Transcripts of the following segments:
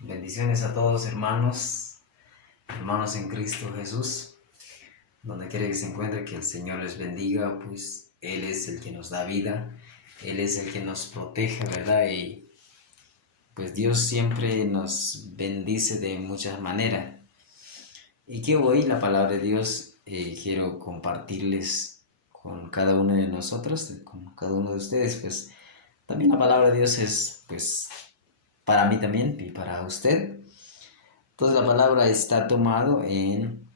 Bendiciones a todos hermanos, hermanos en Cristo Jesús, donde quiera que se encuentre, que el Señor les bendiga, pues Él es el que nos da vida, Él es el que nos protege, ¿verdad? Y pues Dios siempre nos bendice de muchas maneras. Y que hoy la palabra de Dios quiero compartirles con cada uno de nosotros, con cada uno de ustedes, pues también la palabra de Dios es pues para mí también y para usted. Entonces la palabra está tomado en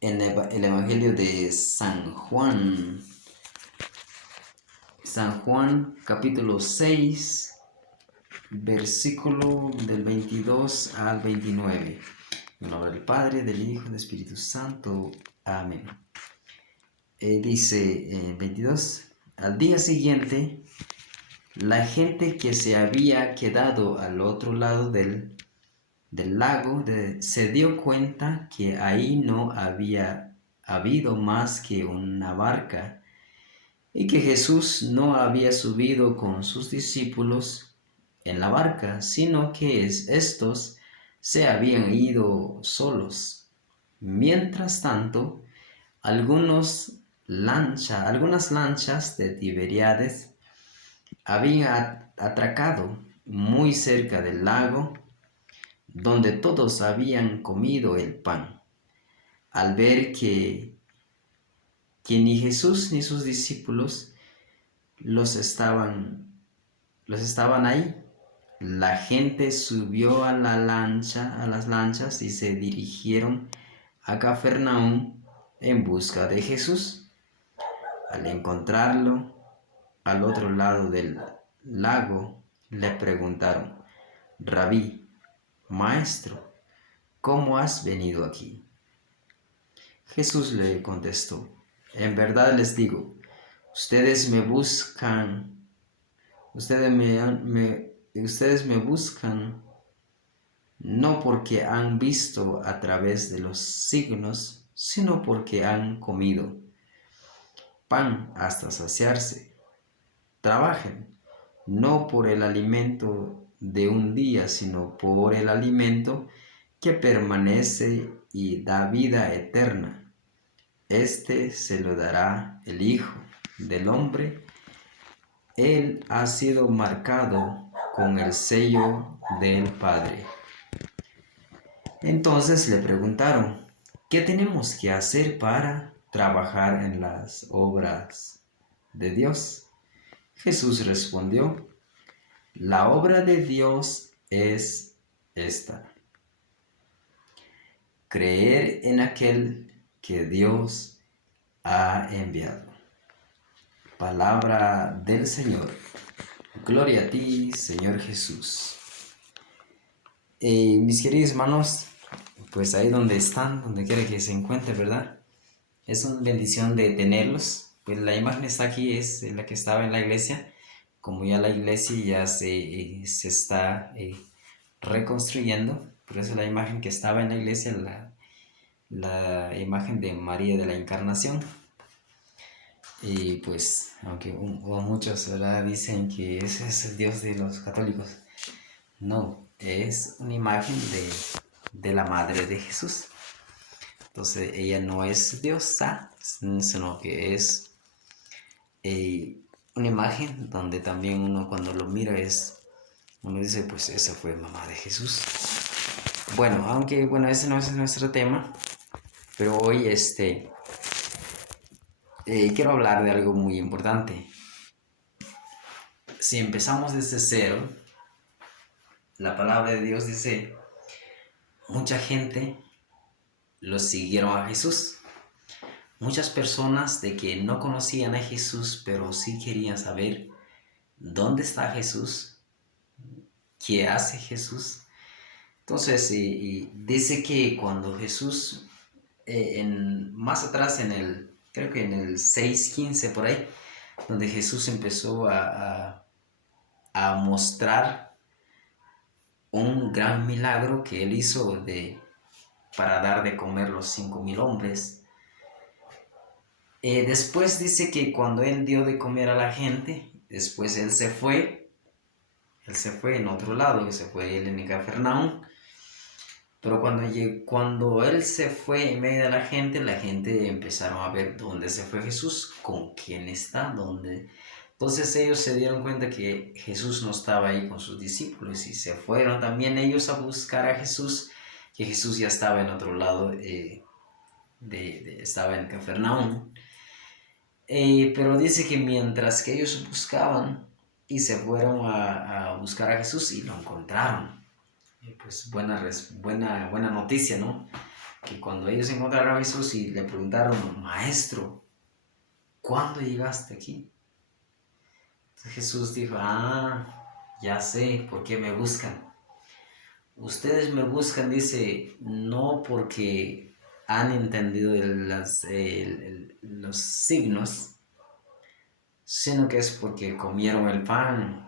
el Evangelio de San Juan. San Juan capítulo 6, versículo del 22 al 29. En nombre del Padre, del Hijo y del Espíritu Santo. Amén. Dice 22. Al día siguiente, la gente que se había quedado al otro lado del lago se dio cuenta que ahí no había habido más que una barca y que Jesús no había subido con sus discípulos en la barca, sino que estos se habían ido solos. Mientras tanto, algunas lanchas de Tiberíades habían atracado muy cerca del lago donde todos habían comido el pan. Al ver que ni Jesús ni sus discípulos los estaban ahí, la gente subió a las lanchas y se dirigieron a Cafarnaúm en busca de Jesús. Al encontrarlo al otro lado del lago, le preguntaron: Rabí, maestro, ¿cómo has venido aquí? Jesús le contestó: en verdad les digo, ustedes me buscan, ustedes me buscan no porque han visto a través de los signos, sino porque han comido pan hasta saciarse. Trabajen, no por el alimento de un día, sino por el alimento que permanece y da vida eterna. Este se lo dará el Hijo del Hombre. Él ha sido marcado con el sello del Padre. Entonces le preguntaron: ¿qué tenemos que hacer para trabajar en las obras de Dios? Jesús respondió: la obra de Dios es esta: creer en aquel que Dios ha enviado. Palabra del Señor. Gloria a ti, Señor Jesús. Mis queridos hermanos, pues ahí donde están, donde quiera que se encuentre, ¿verdad? Es una bendición de tenerlos. Pues la imagen está aquí, es la que estaba en la iglesia. Como ya la iglesia ya se está reconstruyendo, por eso la imagen que estaba en la iglesia, la imagen de María de la Encarnación. Y pues, aunque muchos, ¿verdad?, dicen que ese es el Dios de los católicos, no, es una imagen de la Madre de Jesús. Entonces ella no es diosa, sino que es una imagen donde también uno cuando lo mira uno dice, pues esa fue mamá de Jesús. Bueno, aunque bueno, ese no es nuestro tema, pero hoy quiero hablar de algo muy importante. Si empezamos desde cero, la palabra de Dios dice, mucha gente lo siguieron a Jesús. Muchas personas de que no conocían a Jesús, pero sí querían saber dónde está Jesús, qué hace Jesús. Entonces, dice que cuando Jesús, más atrás creo que en el 6:15 por ahí, donde Jesús empezó a mostrar un gran milagro que él hizo para dar de comer los 5,000 hombres. Después dice que cuando él dio de comer a la gente, después él se fue Él se fue en otro lado, se fue él en Cafarnaúm. Pero cuando él se fue en medio de la gente empezaron a ver dónde se fue Jesús, con quién está, dónde. Entonces ellos se dieron cuenta que Jesús no estaba ahí con sus discípulos y se fueron también ellos a buscar a Jesús, que Jesús ya estaba en otro lado, estaba en Cafarnaúm. Pero dice que mientras que ellos buscaban y se fueron a buscar a Jesús y lo encontraron. Pues buena noticia, ¿no? Que cuando ellos encontraron a Jesús y le preguntaron, Maestro, ¿cuándo llegaste aquí? Entonces Jesús dijo, ya sé por qué me buscan. Ustedes me buscan, dice, no porque han entendido los signos, sino que es porque comieron el pan.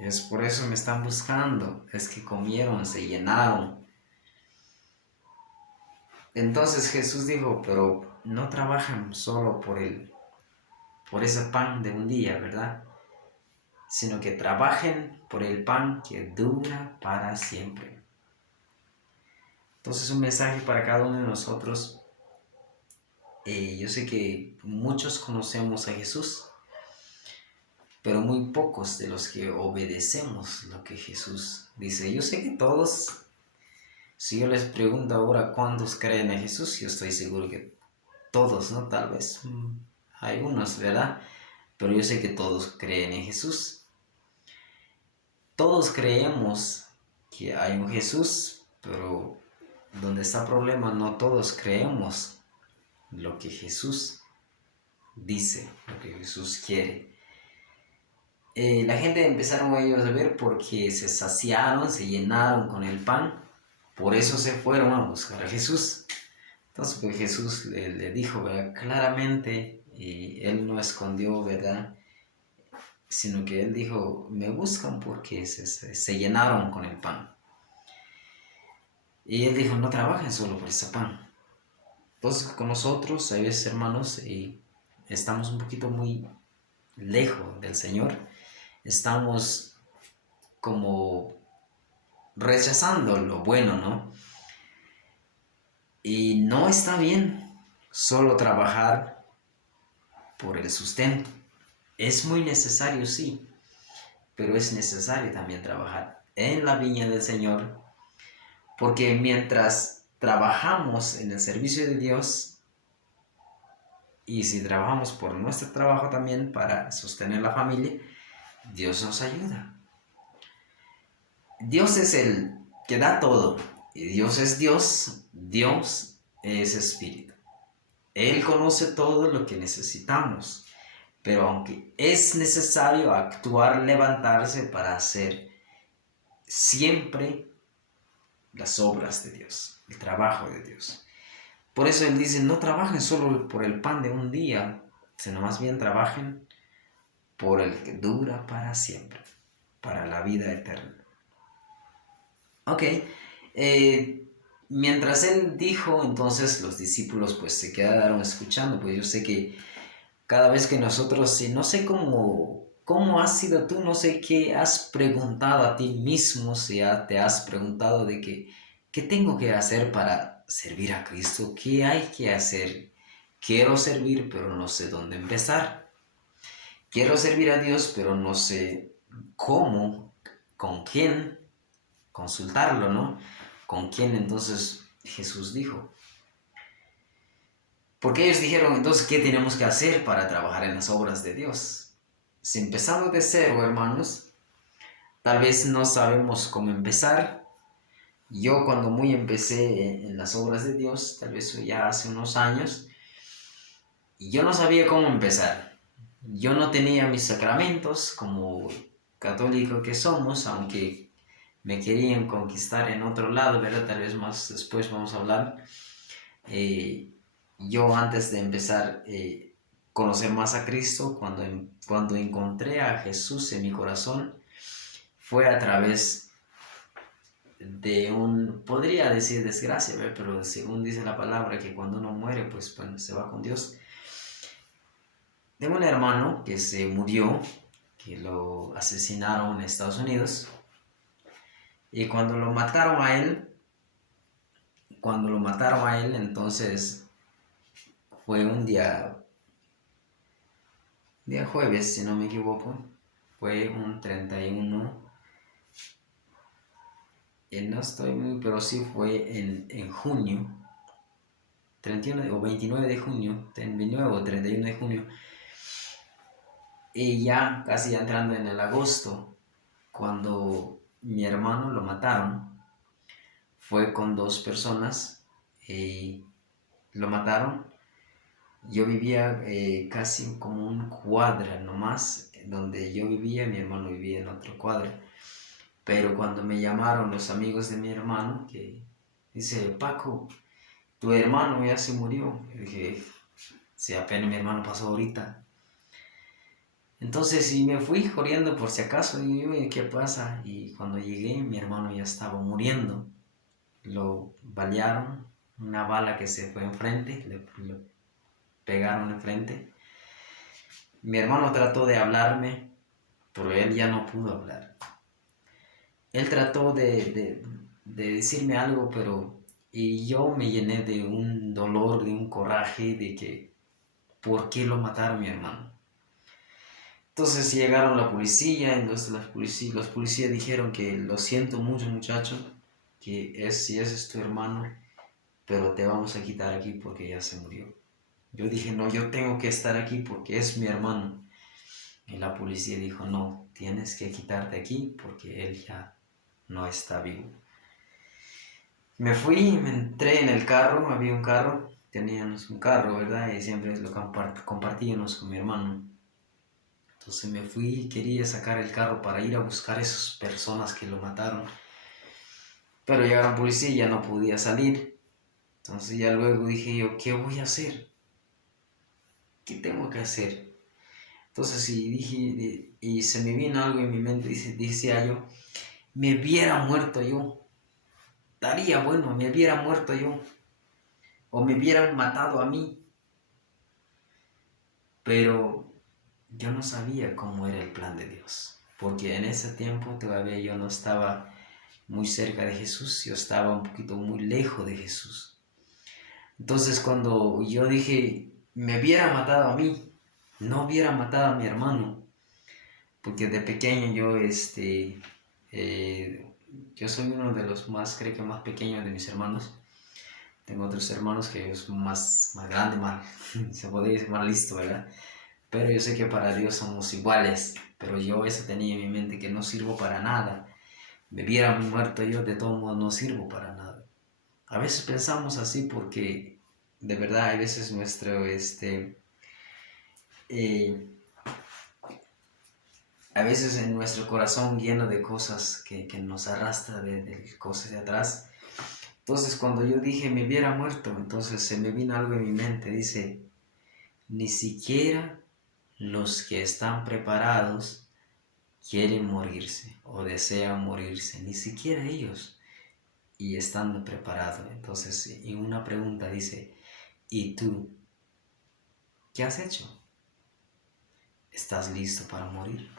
Es por eso me están buscando, es que comieron, se llenaron. Entonces Jesús dijo, pero no trabajan solo por ese pan de un día, ¿verdad? Sino que trabajen por el pan que dura para siempre. Entonces un mensaje para cada uno de nosotros. Yo sé que muchos conocemos a Jesús, pero muy pocos de los que obedecemos lo que Jesús dice. Yo sé que todos, si yo les pregunto ahora cuántos creen en Jesús, yo estoy seguro que todos, ¿no? Tal vez hay unos, ¿verdad? Pero yo sé que todos creen en Jesús. Todos creemos que hay un Jesús, pero donde está el problema, no todos creemos lo que Jesús dice, lo que Jesús quiere. La gente empezaron ellos a ver porque se saciaron, se llenaron con el pan, por eso se fueron a buscar a Jesús. Entonces pues Jesús le dijo, ¿verdad? Claramente, y él no escondió, ¿verdad? Sino que él dijo, me buscan porque se llenaron con el pan. Y él dijo, no trabajen solo por ese pan. Entonces con nosotros, a veces hermanos, estamos un poquito muy lejos del Señor. Estamos como rechazando lo bueno, ¿no? Y no está bien solo trabajar por el sustento. Es muy necesario, sí, pero es necesario también trabajar en la viña del Señor, porque mientras trabajamos en el servicio de Dios, y si trabajamos por nuestro trabajo también para sostener la familia, Dios nos ayuda. Dios es el que da todo, y Dios es Dios, Dios es Espíritu. Él conoce todo lo que necesitamos, pero aunque es necesario actuar, levantarse para hacer siempre las obras de Dios, el trabajo de Dios. Por eso Él dice, no trabajen solo por el pan de un día, sino más bien trabajen por el que dura para siempre, para la vida eterna. Ok, mientras Él dijo, entonces los discípulos pues se quedaron escuchando, pues yo sé que cada vez que nosotros, no sé cómo has sido tú, no sé qué has preguntado a ti mismo, si ya te has preguntado de que, ¿qué tengo que hacer para servir a Cristo? ¿Qué hay que hacer? Quiero servir, pero no sé dónde empezar. Quiero servir a Dios, pero no sé cómo, con quién consultarlo, ¿no? ¿Con quién? Entonces Jesús dijo. Porque ellos dijeron, entonces, ¿qué tenemos que hacer para trabajar en las obras de Dios? Si empezamos de cero, hermanos, tal vez no sabemos cómo empezar. Yo cuando muy empecé en las obras de Dios, tal vez ya hace unos años, yo no sabía cómo empezar. Yo no tenía mis sacramentos como católico que somos, aunque me querían conquistar en otro lado, ¿verdad? Tal vez más después vamos a hablar. Yo antes de empezar conocer más a Cristo, cuando encontré a Jesús en mi corazón, fue a través de podría decir desgracia, ¿verdad? Pero según dice la palabra, que cuando uno muere, pues bueno, se va con Dios. Tengo un hermano que se murió, que lo asesinaron en Estados Unidos. Y cuando lo mataron a él, entonces fue un día jueves, si no me equivoco, fue un 31, no estoy muy, pero sí fue en junio, 31 o 29 de junio, 29 o 31 de junio, y ya casi entrando en el agosto, cuando mi hermano lo mataron, fue con dos personas y lo mataron. Yo vivía casi como un cuadra nomás, donde yo vivía, mi hermano vivía en otro cuadra. Pero cuando me llamaron los amigos de mi hermano, que dice, Paco, tu hermano ya se murió. Y dije, sí, apenas mi hermano pasó ahorita. Entonces, y me fui corriendo por si acaso, y digo, ¿qué pasa? Y cuando llegué, mi hermano ya estaba muriendo. Lo balearon, una bala que se fue enfrente, le pegaron enfrente. Mi hermano trató de hablarme, pero él ya no pudo hablar. Él trató de decirme algo, pero y yo me llené de un dolor, de un coraje, de que ¿por qué lo mataron mi hermano? Entonces llegaron la policía, entonces los policías dijeron que lo siento mucho muchacho, que si ese es tu hermano, pero te vamos a quitar aquí porque ya se murió. Yo dije, no, yo tengo que estar aquí porque es mi hermano. Y la policía dijo, no, tienes que quitarte aquí porque él ya no está vivo. Me fui, me entré en el carro, había un carro, teníamos un carro, ¿verdad? Y siempre lo compartíamos con mi hermano. Entonces me fui, quería sacar el carro para ir a buscar a esas personas que lo mataron. Pero llegaron policía y ya no podía salir. Entonces ya luego dije yo, ¿qué voy a hacer? ¿Qué tengo que hacer? Entonces y dije, y se me vino algo en mi mente, decía yo, me hubiera muerto yo. Daría bueno, me hubiera muerto yo. O me hubieran matado a mí. Pero yo no sabía cómo era el plan de Dios. Porque en ese tiempo todavía yo no estaba muy cerca de Jesús, yo estaba un poquito muy lejos de Jesús. Entonces cuando yo dije, me hubiera matado a mí, no hubiera matado a mi hermano, porque de pequeño yo soy uno de los más, creo que más pequeños de mis hermanos. Tengo otros hermanos que es más grande, más, se podría decir más listo, ¿verdad? Pero yo sé que para Dios somos iguales, pero yo eso tenía en mi mente, que no sirvo para nada. Me hubiera muerto yo, de todo modo no sirvo para nada. A veces pensamos así porque de verdad hay veces eh, a veces en nuestro corazón lleno de cosas que nos arrastra de cosas de atrás. Entonces cuando yo dije me hubiera muerto, entonces se me vino algo en mi mente, dice, ni siquiera los que están preparados quieren morirse o desean morirse, ni siquiera ellos, y estando preparados. Entonces, y una pregunta dice, ¿y tú qué has hecho? ¿Estás listo para morir?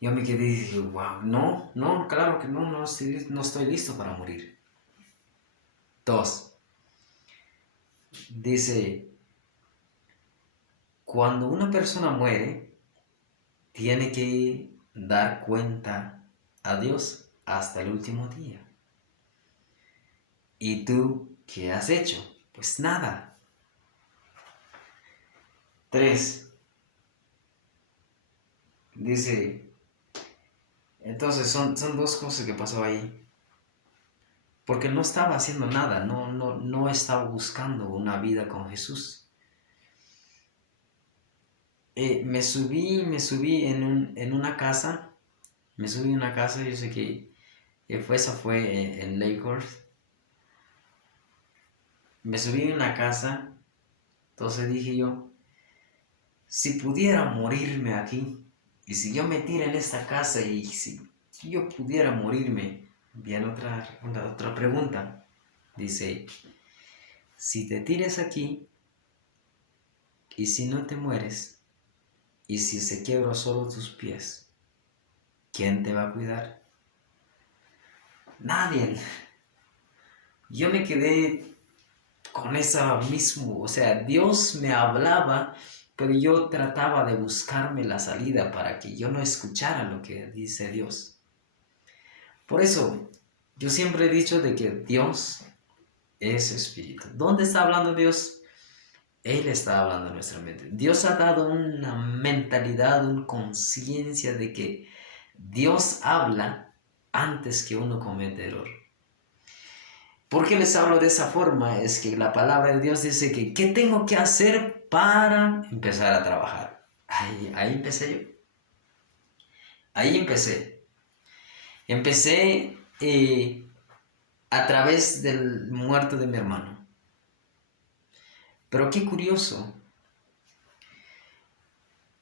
Yo me quedé y dije, wow, no, claro que no estoy listo para morir. Dos, dice, cuando una persona muere, tiene que dar cuenta a Dios hasta el último día. ¿Y tú qué has hecho? Pues nada. 3. Dice, entonces son dos cosas que pasó ahí. Porque no estaba haciendo nada, no estaba buscando una vida con Jesús. Me subí en una casa, yo sé que esa fue en Lakers. Me subí en una casa, entonces dije yo, si pudiera morirme aquí, y si yo me tiro en esta casa y si yo pudiera morirme, bien otra pregunta. Dice, si te tires aquí y si no te mueres, Y si se quiebra solo tus pies, ¿quién te va a cuidar? Nadie. Yo me quedé con esa mismo, o sea, Dios me hablaba, pero yo trataba de buscarme la salida para que yo no escuchara lo que dice Dios. Por eso, yo siempre he dicho de que Dios es espíritu. ¿Dónde está hablando Dios? Él está hablando en nuestra mente. Dios ha dado una mentalidad, una conciencia de que Dios habla antes que uno comete error. ¿Por qué les hablo de esa forma? Es que la palabra de Dios dice que ¿qué tengo que hacer para empezar a trabajar? Ahí empecé yo. Ahí empecé. Empecé a través del muerto de mi hermano. Pero qué curioso.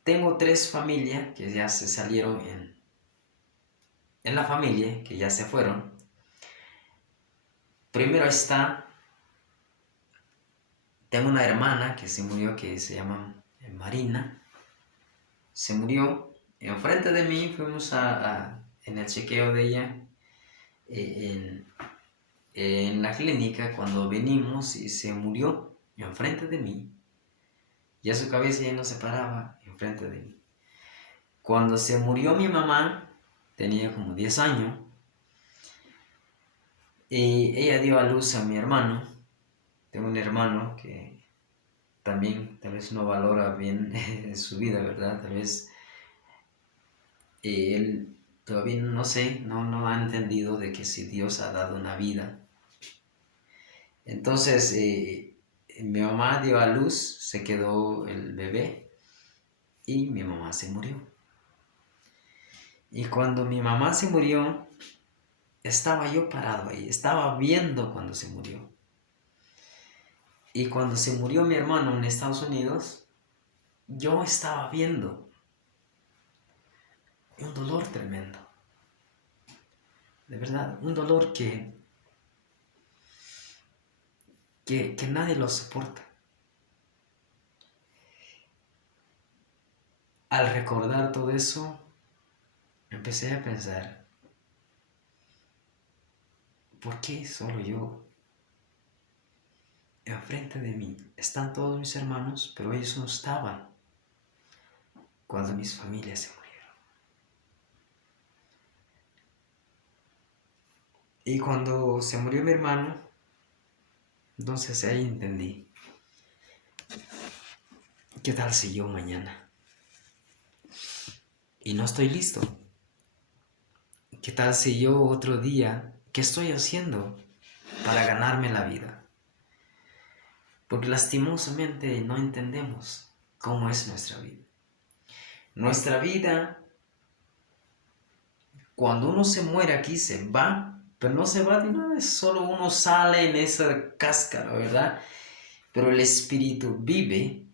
Tengo 3 familias que ya se salieron en la familia, que ya se fueron. Primero está, tengo una hermana que se murió, que se llama Marina. Se murió enfrente de mí, fuimos en el chequeo de ella, en la clínica, cuando venimos y se murió enfrente de mí. Ya su cabeza ya no se paraba enfrente de mí. Cuando se murió mi mamá, tenía como 10 años, y ella dio a luz a mi hermano. Tengo un hermano que también tal vez no valora bien su vida, ¿verdad? Tal vez él todavía no sé, no ha entendido de que si Dios ha dado una vida. Entonces, mi mamá dio a luz, se quedó el bebé y mi mamá se murió. Y cuando mi mamá se murió, estaba yo parado ahí, estaba viendo cuando se murió. Y cuando se murió mi hermano en Estados Unidos, yo estaba viendo. Un dolor tremendo. De verdad, un dolor que nadie lo soporta. Al recordar todo eso, empecé a pensar, ¿por qué solo yo? Enfrente de mí están todos mis hermanos, pero ellos no estaban cuando mis familias se murieron. Y cuando se murió mi hermano, entonces ahí entendí, ¿qué tal si yo mañana? Y no estoy listo. ¿Qué tal si yo otro día, qué estoy haciendo para ganarme la vida? Porque lastimosamente no entendemos cómo es nuestra vida. Nuestra vida, cuando uno se muere aquí, se va, pero no se va de una vez, solo uno sale en esa cáscara, ¿verdad? Pero el espíritu vive,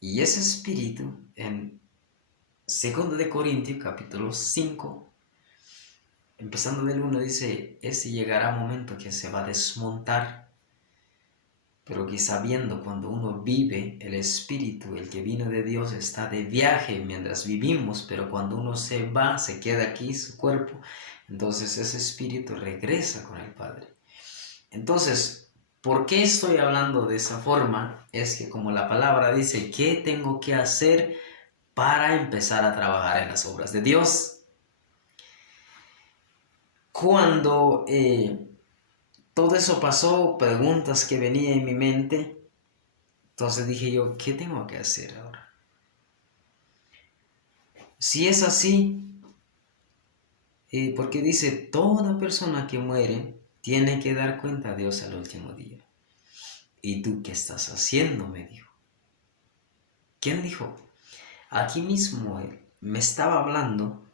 y ese espíritu, en 2 de Corintios, capítulo 5, empezando del 1, dice, ese llegará momento que se va a desmontar, pero que sabiendo cuando uno vive, el espíritu, el que vino de Dios, está de viaje mientras vivimos, pero cuando uno se va, se queda aquí su cuerpo, entonces ese espíritu regresa con el Padre. Entonces, ¿por qué estoy hablando de esa forma? Es que como la palabra dice, ¿qué tengo que hacer para empezar a trabajar en las obras de Dios? Cuando todo eso pasó, preguntas que venían en mi mente, entonces dije yo, ¿qué tengo que hacer ahora? Si es así, porque dice, toda persona que muere tiene que dar cuenta a Dios al último día. ¿Y tú qué estás haciendo? Me dijo. ¿Quién dijo? Aquí mismo él me estaba hablando,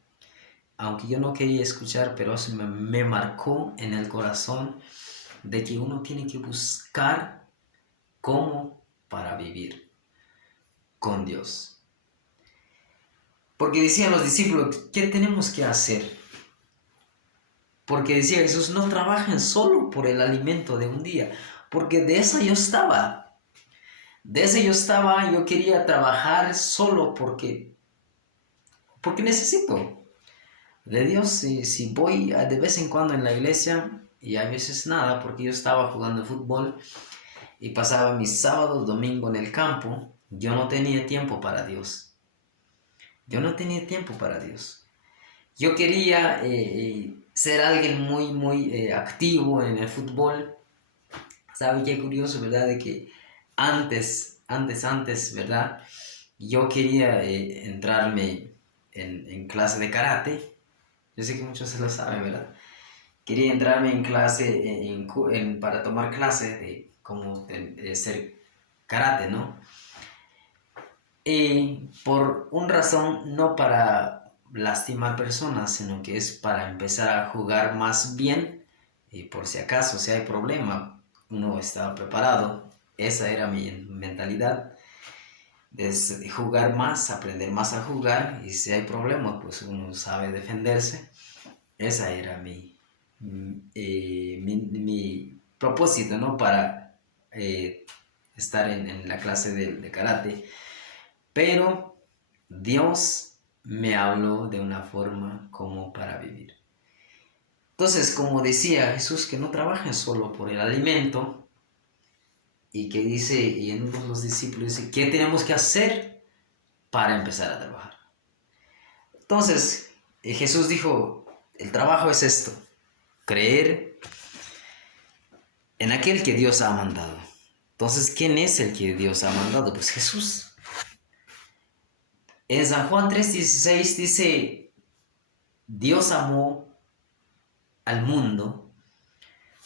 aunque yo no quería escuchar, pero eso me marcó en el corazón de que uno tiene que buscar cómo para vivir con Dios. Porque decían los discípulos, ¿qué tenemos que hacer? Porque decía Jesús, no trabajen solo por el alimento de un día, porque de eso yo estaba. De eso yo estaba, yo quería trabajar solo porque porque necesito de Dios. Si voy de vez en cuando en la iglesia y a veces nada, porque yo estaba jugando fútbol y pasaba mis sábados, domingo en el campo, yo no tenía tiempo para Dios. Yo no tenía tiempo para Dios. Yo quería ser alguien muy activo en el fútbol. ¿Sabe qué curioso, verdad? De que antes, ¿verdad? Yo quería entrarme en clase de karate. Yo sé que muchos se lo saben, ¿verdad? Quería entrarme en clase, para tomar clase de cómo ser karate, ¿no? Y por una razón, no para lastimar personas, sino que es para empezar a jugar más bien, y por si acaso, si hay problema, uno estaba preparado. Esa era mi mentalidad, de jugar más, aprender más a jugar, y si hay problema, pues uno sabe defenderse. Esa era mi propósito, ¿no? Para estar en la clase de karate. Pero Dios me habló de una forma como para vivir. Entonces, como decía Jesús, que no trabajen solo por el alimento, y que dice, y en uno de los discípulos dice, ¿qué tenemos que hacer para empezar a trabajar? Entonces, Jesús dijo, el trabajo es esto: creer en aquel que Dios ha mandado. Entonces, ¿quién es el que Dios ha mandado? Pues Jesús. En San Juan 3:16 dice, Dios amó al mundo.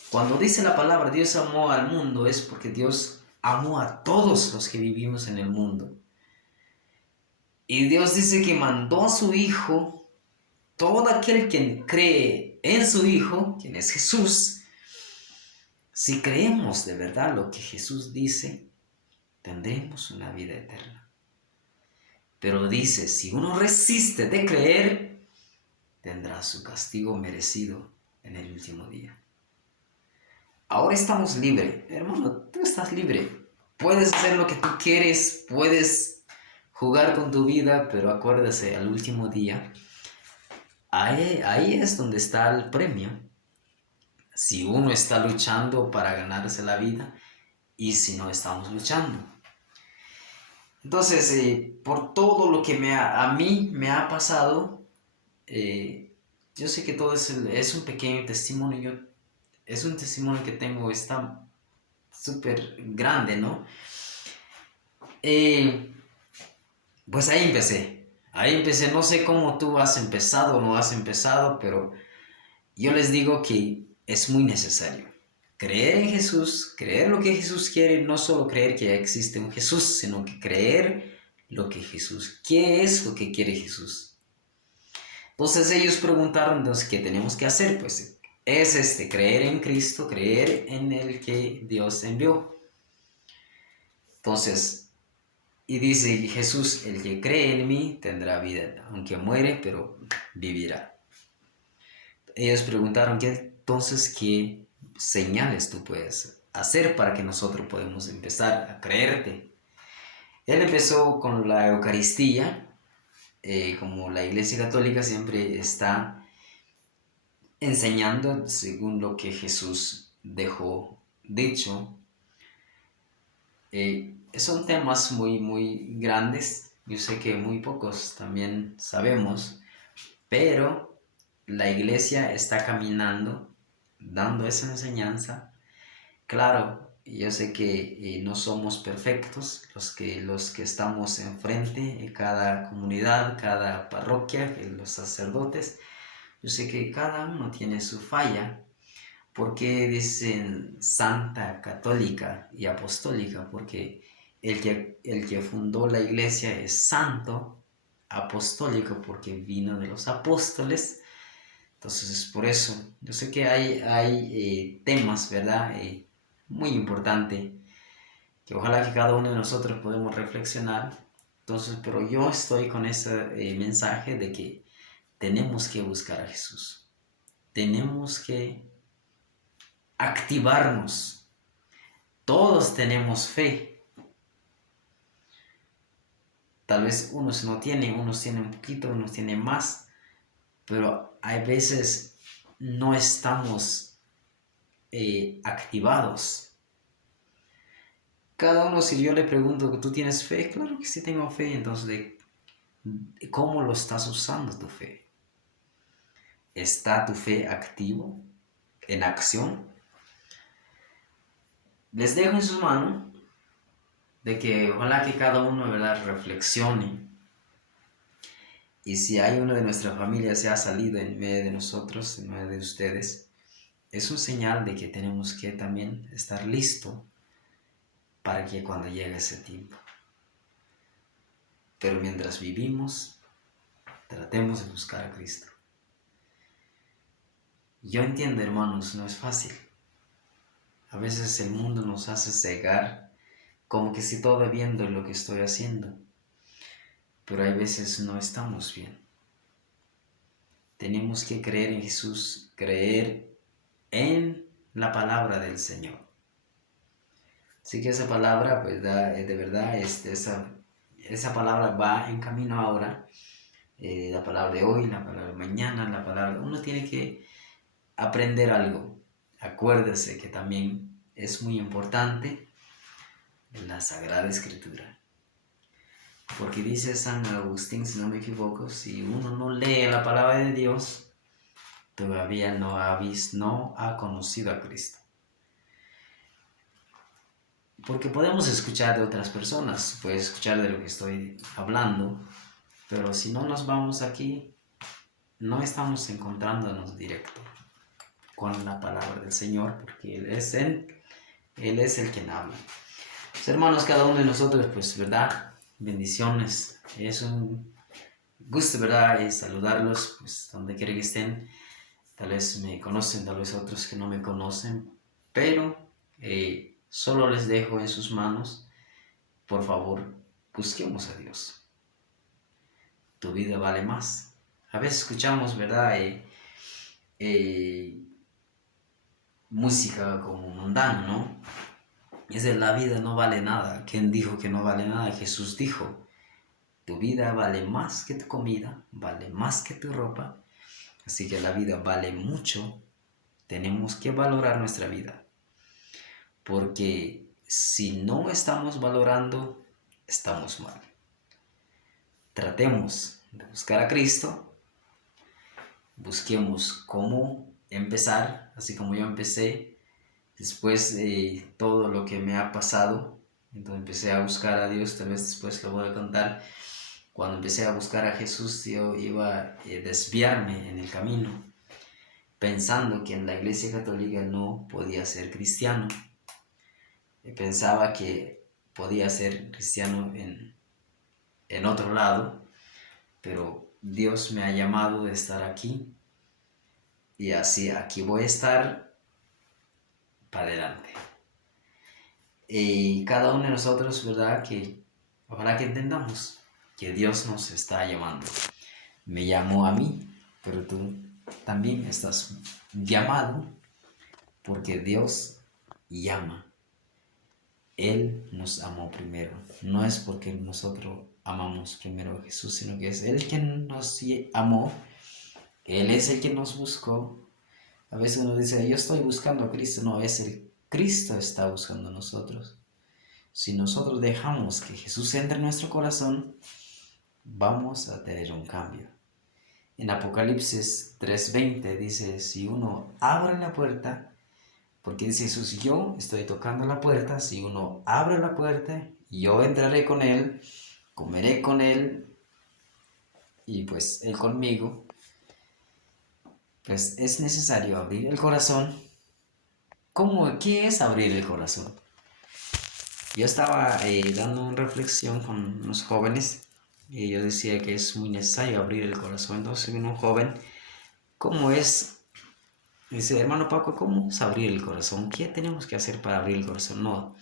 Cuando dice la palabra Dios amó al mundo, es porque Dios amó a todos los que vivimos en el mundo. Y Dios dice que mandó a su Hijo. Todo aquel que cree en su Hijo, quien es Jesús, si creemos de verdad lo que Jesús dice, tendremos una vida eterna. Pero dice, si uno resiste de creer, tendrá su castigo merecido en el último día. Ahora estamos libres, hermano, tú estás libre. Puedes hacer lo que tú quieres, puedes jugar con tu vida, pero acuérdese, al último día, ahí es donde está el premio. Si uno está luchando para ganarse la vida y si no estamos luchando. Entonces, por todo lo que a mí me ha pasado, yo sé que todo es un pequeño testimonio. Es un testimonio que tengo, está súper grande, ¿no? Pues ahí empecé, no sé cómo tú has empezado o no has empezado, pero yo les digo que es muy necesario creer en Jesús, creer lo que Jesús quiere, no solo creer que existe un Jesús, sino que creer lo que Jesús, qué es lo que quiere Jesús. Entonces ellos preguntaron, entonces, ¿qué tenemos que hacer? Pues es creer en Cristo, creer en el que Dios envió. Entonces, y dice Jesús, el que cree en mí tendrá vida, aunque muere, pero vivirá. Ellos preguntaron, entonces, ¿qué señales tú puedes hacer para que nosotros podamos empezar a creerte? Él empezó con la Eucaristía, como la Iglesia Católica siempre está enseñando según lo que Jesús dejó dicho. Son temas muy grandes, yo sé que muy pocos también sabemos, pero la iglesia está caminando, dando esa enseñanza. Claro, yo sé que no somos perfectos, los que estamos enfrente, en cada comunidad, cada parroquia, los sacerdotes. Yo sé que cada uno tiene su falla. ¿Por qué dicen santa, católica y apostólica? Porque el que fundó la iglesia es santo, apostólico, porque vino de los apóstoles. Entonces es por eso. Yo sé que hay temas, ¿verdad? Muy importantes, que ojalá que cada uno de nosotros podamos reflexionar. Entonces, pero yo estoy con ese mensaje de que tenemos que buscar a Jesús. Tenemos que activarnos. Todos tenemos fe. Tal vez unos no tienen, unos tienen un poquito, unos tienen más, pero hay veces no estamos activados. Cada uno, si yo le pregunto, ¿tú tienes fe? Claro que sí tengo fe. Entonces, ¿cómo lo estás usando tu fe? ¿Está tu fe activo, en acción? Les dejo en sus manos de que ojalá que cada uno, ¿verdad?, reflexione. Y si hay uno de nuestra familia se ha salido en medio de nosotros, en medio de ustedes, es un señal de que tenemos que también estar listo para que cuando llegue ese tiempo. Pero mientras vivimos, tratemos de buscar a Cristo. Yo entiendo, hermanos, no es fácil. A veces el mundo nos hace cegar, como que si todo viendo lo que estoy haciendo. Pero hay veces no estamos bien. Tenemos que creer en Jesús, creer en la palabra del Señor. Así que esa palabra, pues, de verdad, esa palabra va en camino ahora. La palabra de hoy, la palabra de mañana, la palabra... Uno tiene que aprender algo. Acuérdese que también es muy importante la Sagrada Escritura. Porque dice San Agustín, si no me equivoco, si uno no lee la palabra de Dios, todavía no ha conocido a Cristo. Porque podemos escuchar de otras personas, puedes escuchar de lo que estoy hablando, pero si no nos vamos aquí, no estamos encontrándonos directo con la palabra del Señor, porque Él es el quien habla. Pues, hermanos, cada uno de nosotros, pues, ¿verdad? Bendiciones. Es un gusto, ¿verdad? Y saludarlos, pues, donde quiera que estén. Tal vez me conocen, tal vez otros que no me conocen, pero solo les dejo en sus manos. Por favor, busquemos a Dios. Tu vida vale más. A veces escuchamos, ¿verdad? Música como mundana, ¿no? Es de la vida no vale nada. ¿Quién dijo que no vale nada? Jesús dijo, tu vida vale más que tu comida, vale más que tu ropa. Así que la vida vale mucho. Tenemos que valorar nuestra vida. Porque si no estamos valorando, estamos mal. Tratemos de buscar a Cristo. Busquemos cómo empezar, así como yo empecé. Después de todo lo que me ha pasado, entonces empecé a buscar a Dios. Tal vez después lo voy a contar. Cuando empecé a buscar a Jesús, yo iba a desviarme en el camino, pensando que en la Iglesia Católica no podía ser cristiano. Pensaba que podía ser cristiano en otro lado, pero Dios me ha llamado de estar aquí, y así aquí voy a estar para adelante. Y cada uno de nosotros, ¿verdad? Que ojalá que entendamos que Dios nos está llamando. Me llamó a mí, pero tú también estás llamado, porque Dios llama. Él nos amó primero. No es porque nosotros amamos primero a Jesús, sino que es Él quien nos amó. Él es el que nos buscó. A veces uno dice, yo estoy buscando a Cristo. No, es el Cristo está buscando a nosotros. Si nosotros dejamos que Jesús entre en nuestro corazón, vamos a tener un cambio. En Apocalipsis 3:20 dice, si uno abre la puerta, porque dice Jesús, yo estoy tocando la puerta, si uno abre la puerta, yo entraré con él, comeré con él, y pues él conmigo. Pues es necesario abrir el corazón. ¿Qué es abrir el corazón? Yo estaba dando una reflexión con unos jóvenes, y yo decía que es muy necesario abrir el corazón. Entonces vino un joven, ¿cómo es? Dice, hermano Paco, ¿cómo es abrir el corazón? ¿Qué tenemos que hacer para abrir el corazón? No,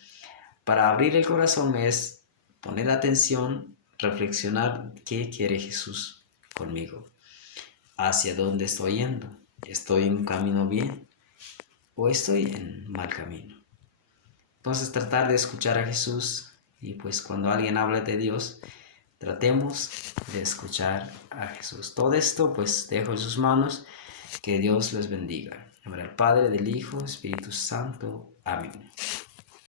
para abrir el corazón es poner atención, reflexionar qué quiere Jesús conmigo, hacia dónde estoy yendo, ¿estoy en un camino bien o estoy en mal camino? Entonces tratar de escuchar a Jesús, y pues cuando alguien habla de Dios, Tratemos de escuchar a Jesús. Todo esto pues dejo en sus manos. Que Dios les bendiga. En nombre del Padre, del Hijo, Espíritu Santo. Amén.